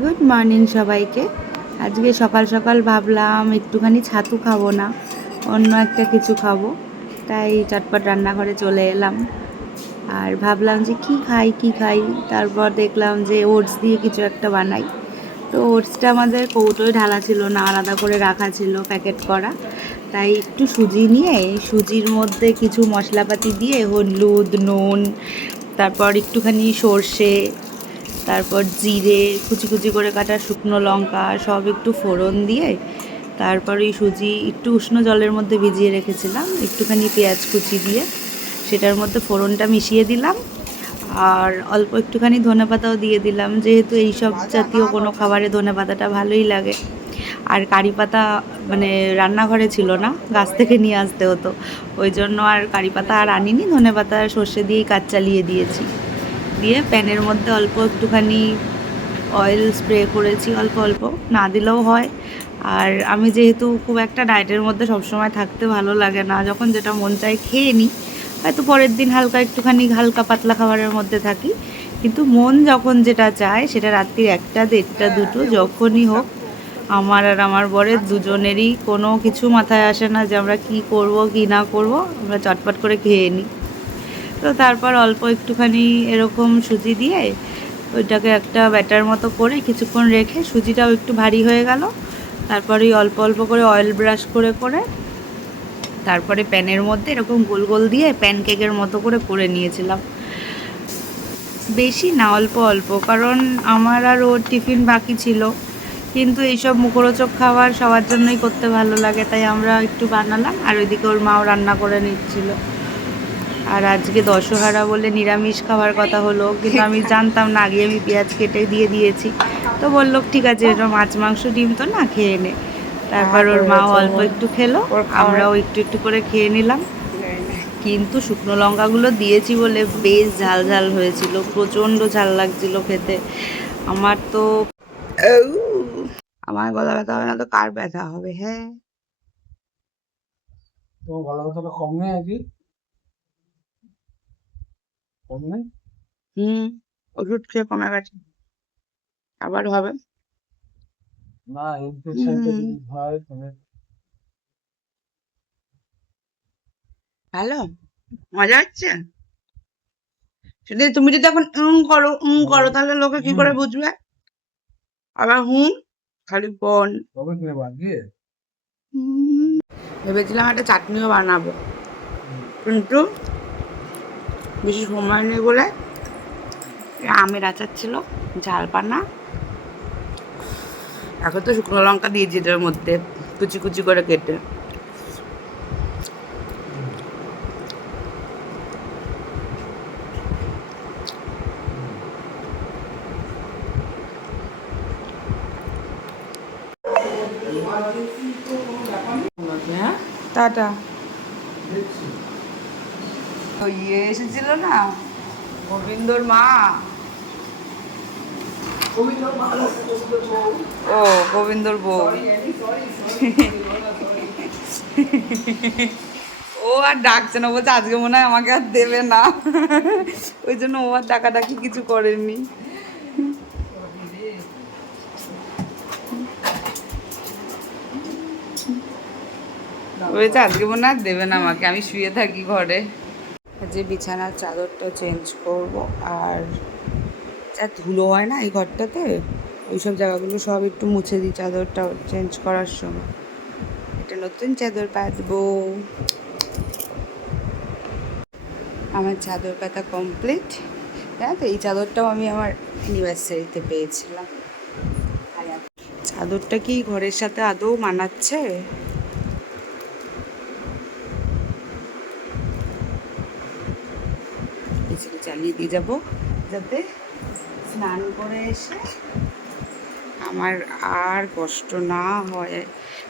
Good morning সবাইকে। আজকে সকাল সকাল ভাবলাম একটুখানি ছাতু খাবো না, অন্য একটা কিছু খাবো, তাই চটপট রান্নাঘরে চলে এলাম। আর ভাবলাম যে কি খাই। তারপর দেখলাম যে ওটস দিয়ে কিছু একটা বানাই। তো ওটসটা আমাদের কৌটোয় ঢালা ছিল না, আলাদা করে রাখা ছিল প্যাকেট করা। তাই একটু সুজি নিয়ে সুজির মধ্যে কিছু মশলাপাতি দিয়ে হলুদ, নুন, তারপর একটুখানি সর্ষে, তারপর জিরে, কুচি কুচি করে কাটা শুকনো লঙ্কা সব একটু ফোড়ন দিয়ে, তারপর এই সুজি একটু উষ্ণ জলের মধ্যে ভিজিয়ে রেখেছিলাম, একটুখানি পেঁয়াজ কুচি দিয়ে সেটার মধ্যে ফোড়নটা মিশিয়ে দিলাম। আর অল্প একটুখানি ধনেপাতাও দিয়ে দিলাম, যেহেতু এই সব জাতীয় কোনো খাবারে ধনেপাতাটা ভালোই লাগে। আর কারি পাতা মানে রান্নাঘরে ছিল না, গাছ থেকে নিয়ে আসতে হতো, ওই জন্য আর কারি পাতা আর আনিনি, ধনেপাতা সর্ষে দিয়েই কাজ চালিয়ে দিয়েছি। দিয়ে প্যানের মধ্যে অল্প একটুখানি অয়েল স্প্রে করেছি, অল্প অল্প, না দিলেও হয়। আর আমি যেহেতু খুব একটা ডায়েটের মধ্যে সবসময় থাকতে ভালো লাগে না, যখন যেটা মন চায় খেয়ে নিই, হয়তো পরের দিন হালকা একটুখানি হালকা পাতলা খাবারের মধ্যে থাকি, কিন্তু মন যখন যেটা চায় সেটা রাত্রি 1টা, 1:30, 2টো যখনই হোক, আমার আর আমার বরের দুজনেরই কোনো কিছু মাথায় আসে না যে আমরা কি করব কি না করব, আমরা চটপট করে খেয়ে নিই। তো তারপর অল্প একটুখানি এরকম সুজি দিয়ে ওইটাকে একটা ব্যাটার মতো করে কিছুক্ষণ রেখে, সুজিটাও একটু ভারী হয়ে গেল, তারপরে অল্প অল্প করে অয়েল ব্রাশ করে করে তারপরে প্যানের মধ্যে এরকম গোল গোল দিয়ে প্যানকেকের মতো করে করে নিয়েছিলাম। বেশি না, অল্প অল্প, কারণ আমার আর ওর টিফিন বাকি ছিল। কিন্তু এইসব মুখরোচক খাবার সবার জন্যই করতে ভালো লাগে, তাই আমরা একটু বানালাম, আর ওইদিকে ওর মাও রান্না করে নিচ্ছিল। আর আজকে দশহারা বলে নিরামিষ খাওয়ার কথা হলো, কিন্তু আমি জানতাম না, আগে আমি পেঁয়াজ কেটে দিয়ে দিয়েছি। তো বললো ঠিক আছে, এটা মাছ মাংস ডিম তো না, খেয়ে নে। তারপর ওর মাও অল্প একটু খেলো, আমরাও একটু একটু করে খেয়ে নিলাম। কিন্তু শুকনো লঙ্কাগুলো দিয়েছি বলে বেশ ঝাল ঝাল হয়েছিল, প্রচণ্ড ঝাল লাগছিল খেতে। আমার তো আমার গলা ব্যথা হবে না তো কার ব্যথা হবে? হ্যাঁ, তোমার গলা ব্যথাটা কম নেই আজকে? কম নেই? হুম, ওষুধ খেয়ে কমে গেছে, আবার হবে। না, ইনফেকশনটা হুম, যদি হয় তাহলে ভালো মজা হচ্ছে। সেটা তুমি যদি এখন করো, তাহলে লোকে কি হুম, করে বুঝবে? আবার খালি বন। কবে নেবো আজকে? ভেবেছিলাম একটা চাটনিও বানাবো, হুম, কিন্তু বেশি সময় নেই বলে আমের আচার ছিল, ঝাল পানা, এখন তো শুকনো লঙ্কা দিয়েছি এটার মধ্যে কুচি কুচি করে কেটে। হুম, হুম। হ্যাঁ, টাটা। দেখছি। তো এসেছিল না, গোবিন্দর মা। ও, গোবিন্দর বউ। ও আর ডাকছে না, বলছে আজকে মনে হয় আমাকে আর দেবে না, ওই জন্য ও আর ডাকাডাকি কিছু করেনি। বলছে আজকে মনে হয় আর দেবে না আমাকে, আমি শুয়ে থাকি ঘরে। যে বিছানার চাদরটা চেঞ্জ করব, আর যা ধুলো হয় না এই ঘরটাতে, ওই সব জায়গাগুলো সব একটু মুছে দিই চাদরটা চেঞ্জ করার সময়। এটা নতুন চাদর পাতবো। আমার চাদর পাতা কমপ্লিট। জানো তো, এই চাদরটাও আমি আমার অ্যানিভার্সারিতে পেয়েছিলাম। চাদরটা কি ঘরের সাথে আদৌ মানাচ্ছে? এসে চালিয়ে দিয়ে যাবো, যাতে স্নান করে এসে আমার আর কষ্ট না হয়,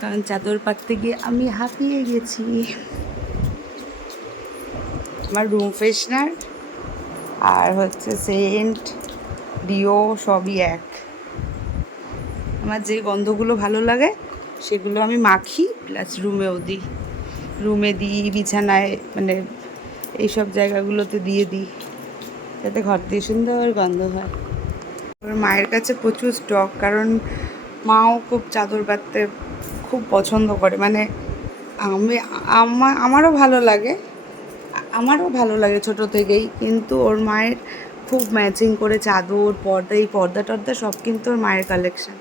কারণ চাদর পাততে গিয়ে আমি হাঁপিয়ে গেছি। আমার রুম ফ্রেশনার আর হচ্ছে সেন্ট, ডিও সবই এক। আমার যে গন্ধগুলো ভালো লাগে সেগুলো আমি মাখি, প্লাস রুমেও দিই, রুমে দিই, বিছানায়, মানে এইসব জায়গাগুলোতে দিয়ে দিই, যাতে ঘর দিয়ে সুন্দর গন্ধ হয়। ওর মায়ের কাছে প্রচুর স্টক, কারণ মাও খুব চাদর পাততে খুব পছন্দ করে। মানে আমারও ভালো লাগে, ছোটো থেকেই, কিন্তু ওর মায়ের খুব ম্যাচিং করে চাদর, পর্দা, এই পর্দা টর্দা সব কিন্তু ওর মায়ের কালেকশন।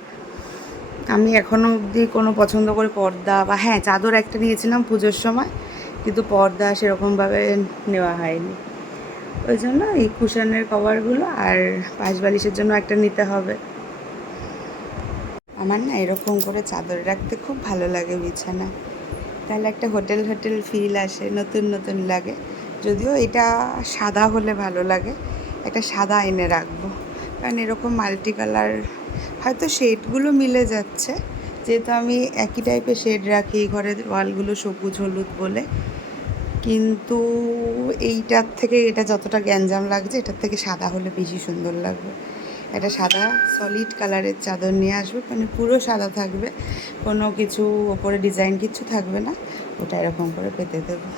আমি এখনও অবধি কোনো পছন্দ করে পর্দা বা হ্যাঁ চাদর একটা নিয়েছিলাম পুজোর সময়, কিন্তু পর্দা সেরকমভাবে নেওয়া হয়নি। ওই জন্য এই কুশনের কভারগুলো আর পাশ বালিশের জন্য একটা নিতে হবে। আমার না এরকম করে চাদর রাখতে খুব ভালো লাগে বিছানায়, তাহলে একটা হোটেল ফিল আসে, নতুন নতুন লাগে। যদিও এটা সাদা হলে ভালো লাগে, একটা সাদা এনে রাখবো, কারণ এরকম মাল্টি কালার হয়তো শেডগুলো মিলে যাচ্ছে, যেহেতু আমি একই টাইপের শেড রাখি, ঘরের ওয়ালগুলো সবুজ হলুদ বলে, কিন্তু এইটার থেকে এটা যতটা গ্যাঞ্জাম লাগছে, এটার থেকে সাদা হলে বেশি সুন্দর লাগবে। একটা সাদা সলিড কালারের চাদর নিয়ে আসবো, মানে পুরো সাদা থাকবে, কোনো কিছু ওপরে ডিজাইন কিছু থাকবে না, ওটা এরকম করে পেতে দেবো।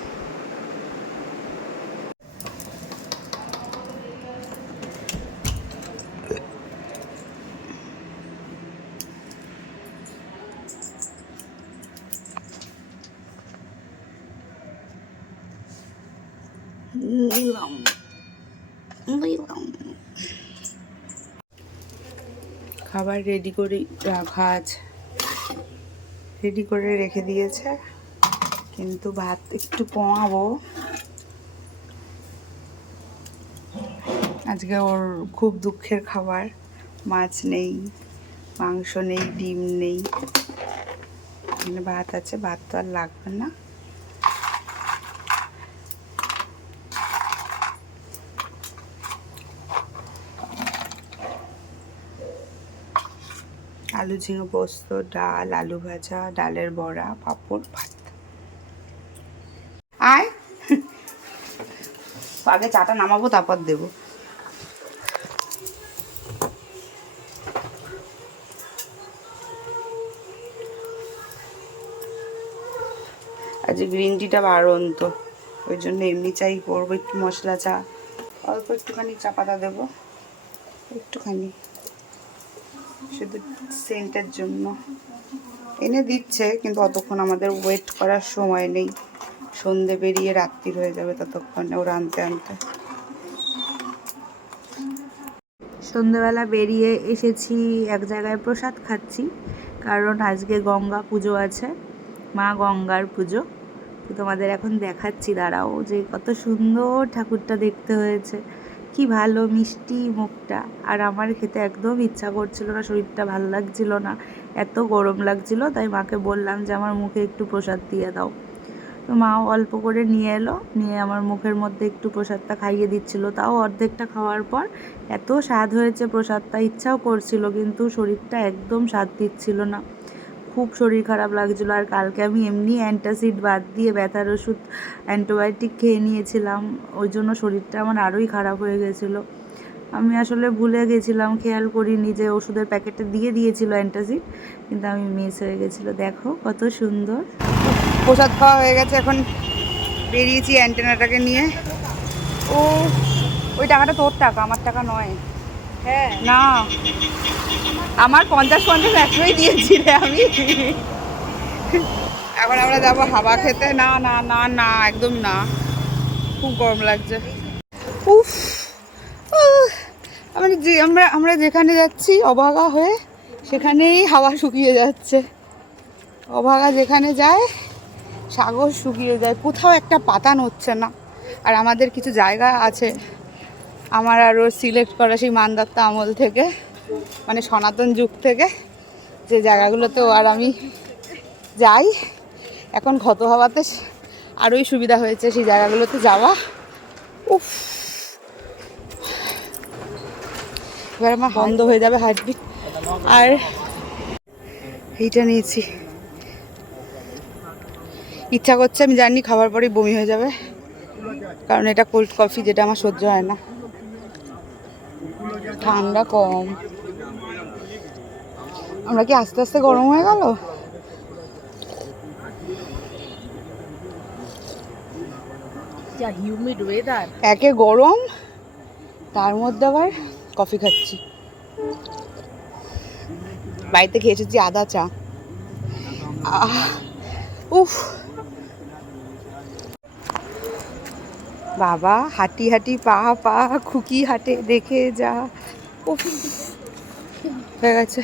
খাবার রেডি করে রাখা আছে, রেডি করে রেখে দিয়েছে, কিন্তু ভাত একটু কমাবো। আজকে ওর খুব দুঃখের খাবার, মাছ নেই, মাংস নেই, ডিম নেই, এখানে ভাত আছে, ভাত তো আর লাগবে না। আলু ঝিঙে পোস্ত, ডাল, আলু ভাজা, ডালের বড়া, পাঁপড়, ভাত। আয় আগে চাটা নামাবো, তারপর দেবো। আজ গ্রিন টিটা বারণ তো, ওই জন্য এমনি চাই করবো, একটু মশলা চা, অল্প একটুখানি চা পাতা দেবো, একটুখানি, শুধু সেন্টের জন্য। এনে দিচ্ছে, কিন্তু অতক্ষণ আমাদের ওয়েট করার সময় নেই, সন্ধে পেরিয়ে রাত্রির হয়ে যাবে ততক্ষণে ওরা আনতে আনতে। সন্ধেবেলা বেরিয়ে এসেছি এক জায়গায়, প্রসাদ খাচ্ছি, কারণ আজকে গঙ্গা পুজো আছে, মা গঙ্গার পুজো। তো তোমাদের এখন দেখাচ্ছি, দাঁড়াও, যে কত সুন্দর ঠাকুরটা দেখতে হয়েছে, কি ভালো মিষ্টি মুখটা। আর আমার খেতে একদম ইচ্ছা করছিল না, শরীরটা ভালো লাগছিল না, এত গরম লাগছিল, তাই মাকে বললাম যে আমার মুখে একটু প্রসাদ দিয়ে দাও। তো মাও অল্প করে নিয়ে এলো, নিয়ে আমার মুখের মধ্যে একটু প্রসাদটা খাইয়ে দিচ্ছিল, তাও অর্ধেকটা খাওয়ার পর এত স্বাদ হয়েছে প্রসাদটা, ইচ্ছাও করছিল, কিন্তু শরীরটা একদম স্বাদ দিচ্ছিল না, খুব শরীর খারাপ লাগছিল। আর কালকে আমি এমনি অ্যান্টাসিড বাদ দিয়ে ব্যথার ওষুধ, অ্যান্টিবায়োটিক খেয়ে নিয়েছিলাম, ওই জন্য শরীরটা আমার আরোই খারাপ হয়ে গেছিলো। আমি আসলে ভুলে গেছিলাম, খেয়াল করিনি যে ওষুধের প্যাকেটে দিয়ে দিয়েছিল অ্যান্টাসিড, কিন্তু আমি মিস হয়ে গেছিলো। দেখো কত সুন্দর প্রসাদ খাওয়া হয়ে গেছে, এখন বেরিয়েছি অ্যান্টেনাটাকে নিয়ে। ও ওই টাকাটা তোর টাকা, আমার টাকা নয়। হ্যাঁ না, আমার 50 একটাই দিয়েছি রে আমি। এখন আমরা যাবো হাওয়া খেতে। না না না না, একদম না, খুব গরম লাগছে। উফ, আমরা যেখানে যাচ্ছি অভাগা হয়ে, সেখানেই হাওয়া শুকিয়ে যাচ্ছে। অভাগা যেখানে যায় সাগর শুকিয়ে যায়, কোথাও একটা পাতা নড়ছে না। আর আমাদের কিছু জায়গা আছে আমার আরও সিলেক্ট করা সেই মানদত্তা আমল থেকে, মানে সনাতন যুগ থেকে, যে জায়গাগুলোতেও আর আমি যাই। এখন ক্ষত হওয়াতে আরোই সুবিধা হয়েছে সেই জায়গাগুলোতে যাওয়া। উফ, এবার আমার বন্ধ হয়ে যাবে হার্টবিট। আর এইটা নিয়েছি, ইচ্ছা করছে, আমি জানি খাবার পরেই বমি হয়ে যাবে, কারণ এটা কোল্ড কফি, যেটা আমার সহ্য হয় না, ঠান্ডা কম। আমরা কি আস্তে আস্তে গরম হয়ে গেল? হিউমিড ওয়েদার, একে গরম, তার মধ্যে আবার কফি খাচ্ছি, বাড়িতে খেয়ে এসেছি আদা চা। উফ বাবা, হাঁটি হাঁটি পা পা খুকি হাঁটে, দেখে যা। উফ হয়ে গেছে,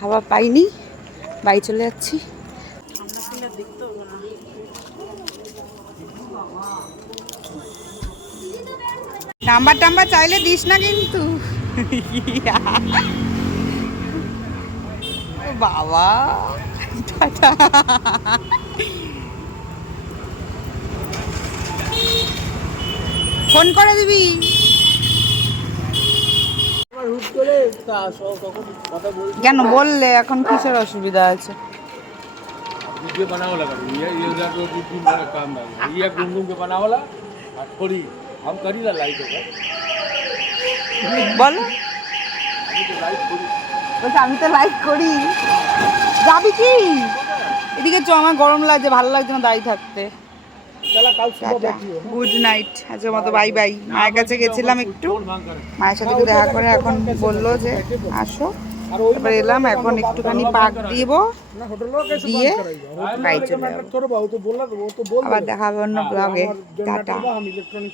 হাওয়া পাইনি, বাড়ি চলে যাচ্ছি। নাম্বার টাম্বার চাইলে দিস না কিন্তু। বাবা টাটা। ফোন করে দিবি। কেন বললে এখন কিসের অসুবিধা আছে? वीडियो बनाओ लगा ये उधर तो टीम का काम है ये गुमगुम के बनाओ ला और थोड़ी हम करी ला लाइट होगा বলো। বলছে আমি তো লাইক করি। যাবি কি? এদিকে চ, আমার গরম লাগছে, ভালো লাগছে না দাঁড়িয়ে থাকতে। चला कल सुबह बैठियो গুড নাইট, আজকের মতো বাই বাই। মায়ের কাছে গেছিলাম একটু, মায়ের সাথে একটু দেখা করে এখন বললো যে আসো, এবার এলাম। এখন একটুখানি পাক দিব, ना होटलों कैसे দিয়ে बंद कराइए বাড়ি চলে যাবো। थोड़ा बहुत तो बोला वो तो बोल আবার দেখা হবে অন্য ব্লগে। টাটা। हम इलेक्ट्रॉनिक